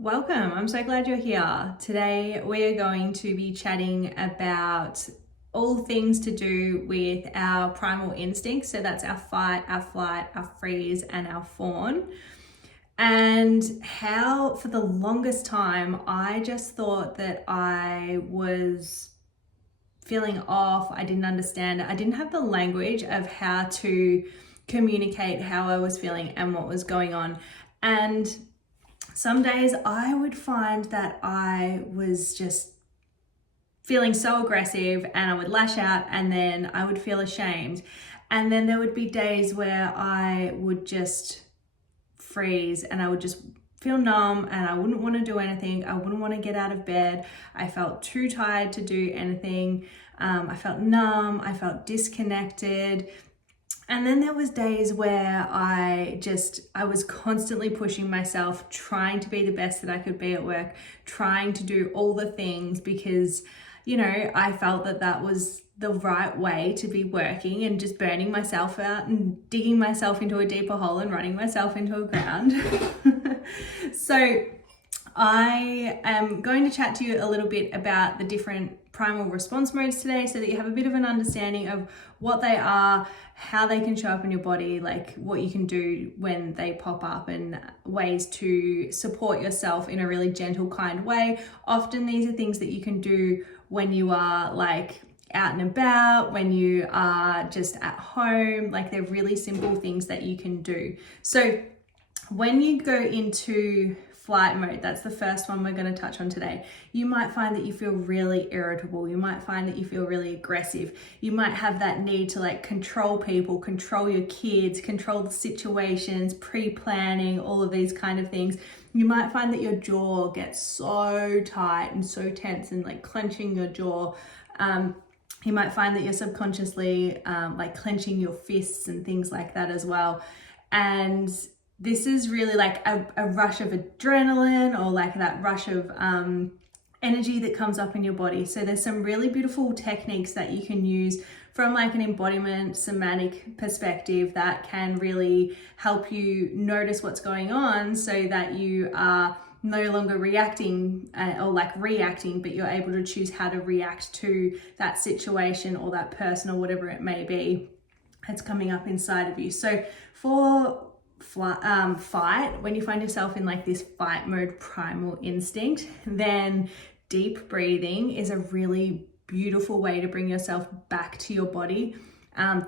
Welcome, I'm so glad you're here. Today we're going to be chatting about all things to do with our primal instincts. So that's our fight, our flight, our freeze, and our fawn. And how for the longest time, I just thought that I was feeling off. I didn't understand it. I didn't have the language of how to communicate how I was feeling and what was going on. And some days I would find that I was just feeling so aggressive and I would lash out, and then I would feel ashamed. And then there would be days where I would just freeze and I would just feel numb and I wouldn't want to do anything. I wouldn't want to get out of bed. I felt too tired to do anything. I felt numb. I felt disconnected. And then there was days where I was constantly pushing myself, trying to be the best that I could be at work, trying to do all the things because, I felt that that was the right way to be working, and just burning myself out and digging myself into a deeper hole and running myself into a ground. So I am going to chat to you a little bit about the different primal response modes today so that you have a bit of an understanding of what they are, how they can show up in your body, like what you can do when they pop up, and ways to support yourself in a really gentle, kind way. Often these are things that you can do when you are like out and about, when you are just at home. Like, they're really simple things that you can do. So when you go into flight mode, that's the first one we're going to touch on today. You might find that you feel really irritable. You might find that you feel really aggressive. You might have that need to control people, control your kids, control the situations, pre-planning, all of these kind of things. You might find that your jaw gets so tight and so tense and clenching your jaw. You might find that you're subconsciously clenching your fists and things like that as well. And this is really a rush of adrenaline, or that rush of energy that comes up in your body. So there's some really beautiful techniques that you can use from an embodiment, somatic perspective that can really help you notice what's going on, so that you are no longer reacting or reacting, but you're able to choose how to react to that situation or that person or whatever it may be that's coming up inside of you. So for fight, when you find yourself in this fight mode, primal instinct, then deep breathing is a really beautiful way to bring yourself back to your body.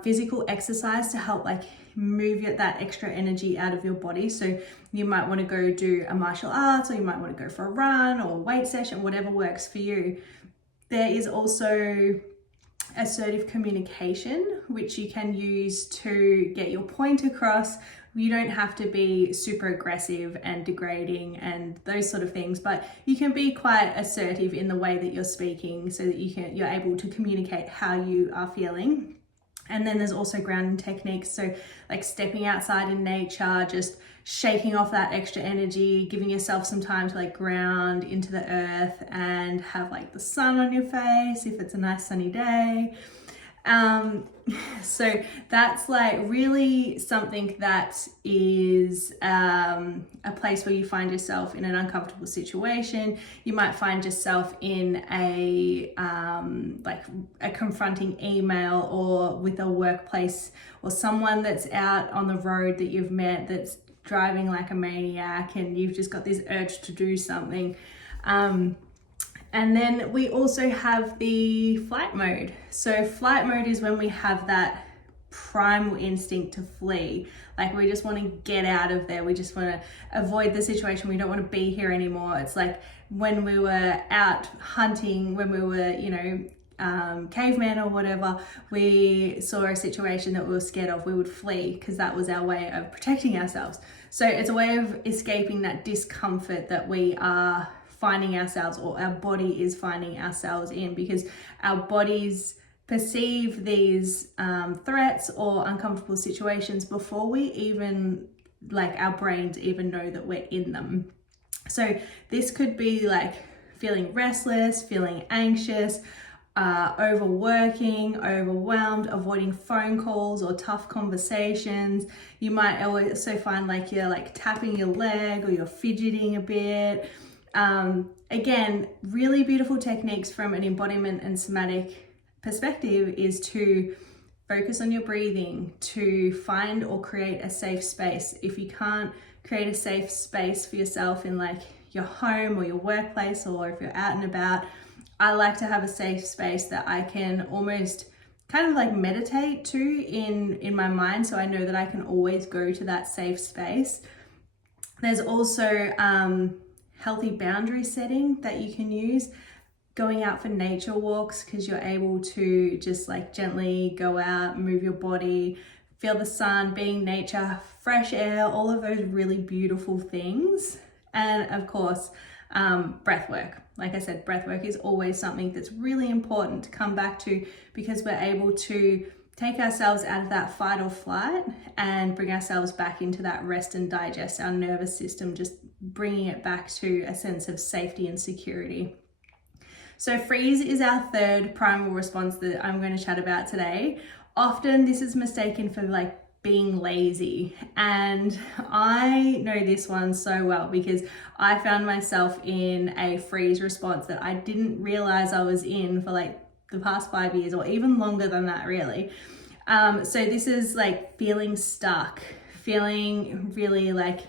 Physical exercise to help move that extra energy out of your body. So you might want to go do a martial arts, or you might want to go for a run or a weight session, whatever works for you. There is also assertive communication, which you can use to get your point across. You don't have to be super aggressive and degrading and those sort of things, but you can be quite assertive in the way that you're speaking, so that you're able to communicate how you are feeling. And then there's also grounding techniques. So stepping outside in nature, just shaking off that extra energy, giving yourself some time to ground into the earth and have the sun on your face if it's a nice sunny day. So that's really something that is a place where you find yourself in an uncomfortable situation. You might find yourself in a confronting email, or with a workplace, or someone that's out on the road that you've met that's driving like a maniac, and you've just got this urge to do something. And then we also have the flight mode. So flight mode is when we have that primal instinct to flee. We just want to get out of there. We just want to avoid the situation. We don't want to be here anymore. It's when we were out hunting, when we were, caveman or whatever, we saw a situation that we were scared of, we would flee, because that was our way of protecting ourselves. So it's a way of escaping that discomfort that we are finding ourselves, or our body is finding ourselves in, because our bodies perceive these threats or uncomfortable situations before we even, our brains even know that we're in them. So this could be feeling restless, feeling anxious, overworking, overwhelmed, avoiding phone calls or tough conversations. You might also find like you're like tapping your leg or you're fidgeting a bit. Again, really beautiful techniques from an embodiment and somatic perspective is to focus on your breathing, to find or create a safe space. If you can't create a safe space for yourself in like your home or your workplace, or if you're out and about, I like to have a safe space that I can almost kind of like meditate to in my mind, so I know that I can always go to that safe space. There's also healthy boundary setting that you can use. Going out for nature walks, because you're able to just like gently go out, move your body, feel the sun, being nature, fresh air, all of those really beautiful things. And of course, breath work. Like I said, breath work is always something that's really important to come back to, because we're able to take ourselves out of that fight or flight and bring ourselves back into that rest and digest, our nervous system, just bringing it back to a sense of safety and security. So freeze is our third primal response that I'm going to chat about today. Often this is mistaken for like being lazy, and I know this one so well because I found myself in a freeze response that I didn't realize I was in for like the past 5 years, or even longer than that really. So this is like feeling stuck, feeling really like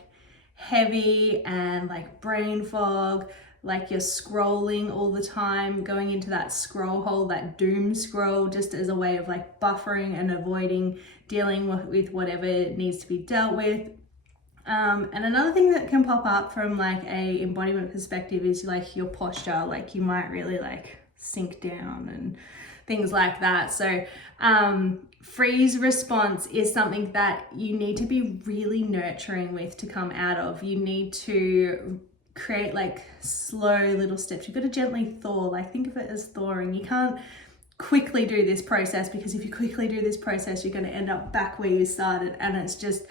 heavy and like brain fog, like you're scrolling all the time, going into that scroll hole, that doom scroll, just as a way of like buffering and avoiding dealing with whatever needs to be dealt with. And another thing that can pop up from like a embodiment perspective is like your posture, like you might really like sink down and things like that. So freeze response is something that you need to be really nurturing with to come out of. You need to create like slow little steps. You've got to gently thaw, like think of it as thawing. You can't quickly do this process, because if you quickly do this process, you're going to end up back where you started, and it's just,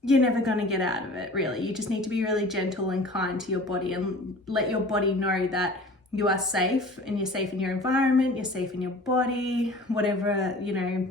you're never going to get out of it really. You just need to be really gentle and kind to your body and let your body know that you are safe, and you're safe in your environment, you're safe in your body, whatever, you know,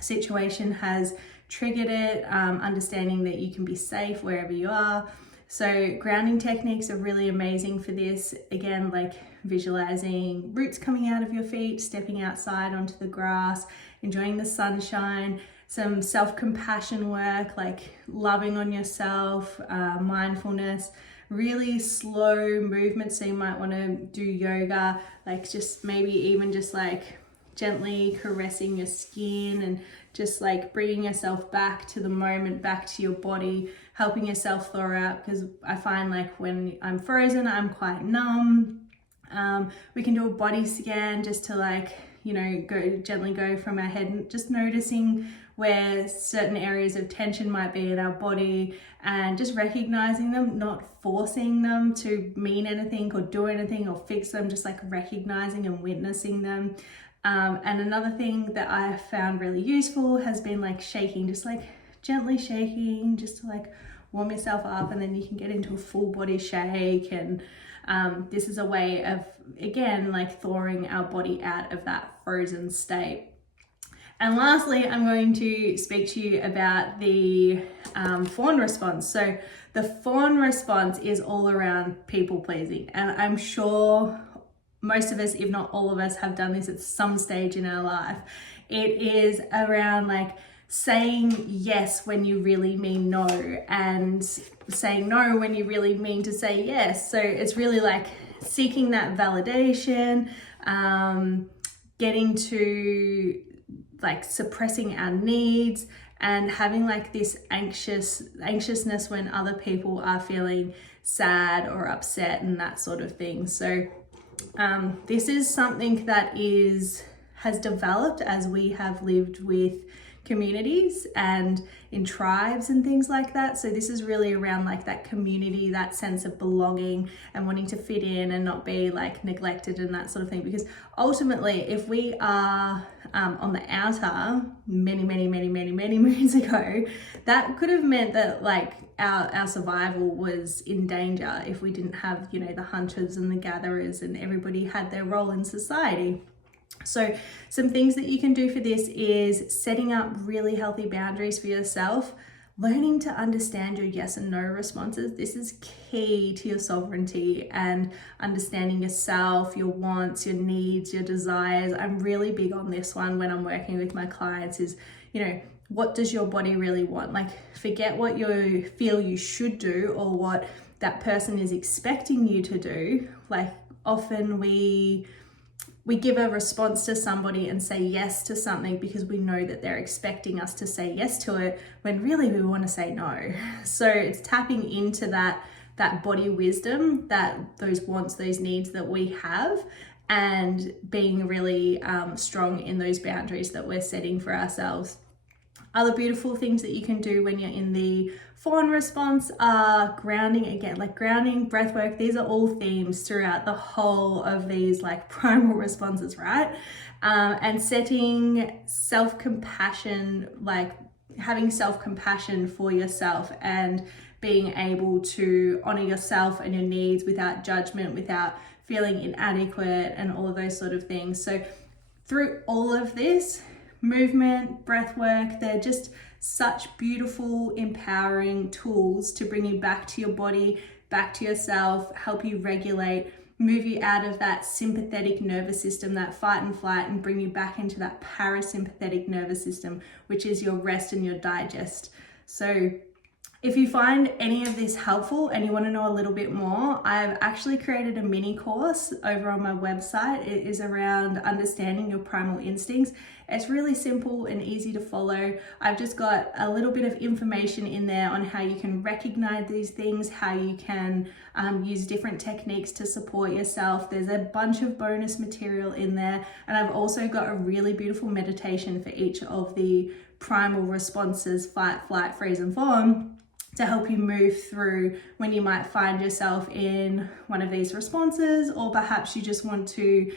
situation has triggered it, understanding that you can be safe wherever you are. So grounding techniques are really amazing for this. Again, like visualizing roots coming out of your feet, stepping outside onto the grass, enjoying the sunshine, some self-compassion work, like loving on yourself, mindfulness, really slow movements. So you might want to do yoga, like just maybe even just like gently caressing your skin and just like bringing yourself back to the moment, back to your body, helping yourself thaw out, because I find like when I'm frozen, I'm quite numb. We can do a body scan just to like, you know, gently go from our head and just noticing where certain areas of tension might be in our body, and just recognizing them, not forcing them to mean anything or do anything or fix them, just like recognizing and witnessing them. And another thing that I have found really useful has been like shaking, just like gently shaking, just to like warm yourself up, and then you can get into a full body shake. And this is a way of, again, like thawing our body out of that frozen state. And lastly, I'm going to speak to you about the Fawn response. So the Fawn response is all around people pleasing, and I'm sure most of us, if not all of us, have done this at some stage in our life. It is around like saying yes when you really mean no, and saying no when you really mean to say yes. So it's really like seeking that validation, getting to like suppressing our needs, and having like this anxiousness when other people are feeling sad or upset and that sort of thing. So this is something that has developed as we have lived with communities and in tribes and things like that. So this is really around like that community, that sense of belonging and wanting to fit in and not be like neglected and that sort of thing. Because ultimately, if we are on the outer many moons ago, that could have meant that like our survival was in danger if we didn't have, you know, the hunters and the gatherers, and everybody had their role in society. So some things that you can do for this is setting up really healthy boundaries for yourself, learning to understand your yes and no responses. This is key to your sovereignty and understanding yourself, your wants, your needs, your desires. I'm really big on this one when I'm working with my clients is, what does your body really want? Like, forget what you feel you should do or what that person is expecting you to do. Like, often we give a response to somebody and say yes to something because we know that they're expecting us to say yes to it, when really we want to say no. So it's tapping into that body wisdom, those wants, those needs that we have, and being really strong in those boundaries that we're setting for ourselves. Other beautiful things that you can do when you're in the Fawn response are grounding again, like grounding, breath work. These are all themes throughout the whole of these like primal responses, right? And setting self-compassion, like having self-compassion for yourself and being able to honor yourself and your needs without judgment, without feeling inadequate and all of those sort of things. So through all of this, movement, breath work, they're just such beautiful, empowering tools to bring you back to your body, back to yourself, help you regulate, move you out of that sympathetic nervous system, that fight and flight, and bring you back into that parasympathetic nervous system, which is your rest and your digest. So if you find any of this helpful and you want to know a little bit more, I've actually created a mini course over on my website. It is around understanding your primal instincts. It's really simple and easy to follow. I've just got a little bit of information in there on how you can recognize these things, how you can use different techniques to support yourself. There's a bunch of bonus material in there. And I've also got a really beautiful meditation for each of the primal responses, fight, flight, freeze, and fawn, to help you move through when you might find yourself in one of these responses, or perhaps you just want to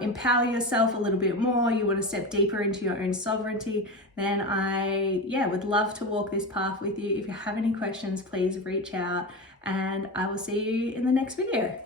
empower yourself a little bit more, you want to step deeper into your own sovereignty, then I would love to walk this path with you. If you have any questions, please reach out, and I will see you in the next video.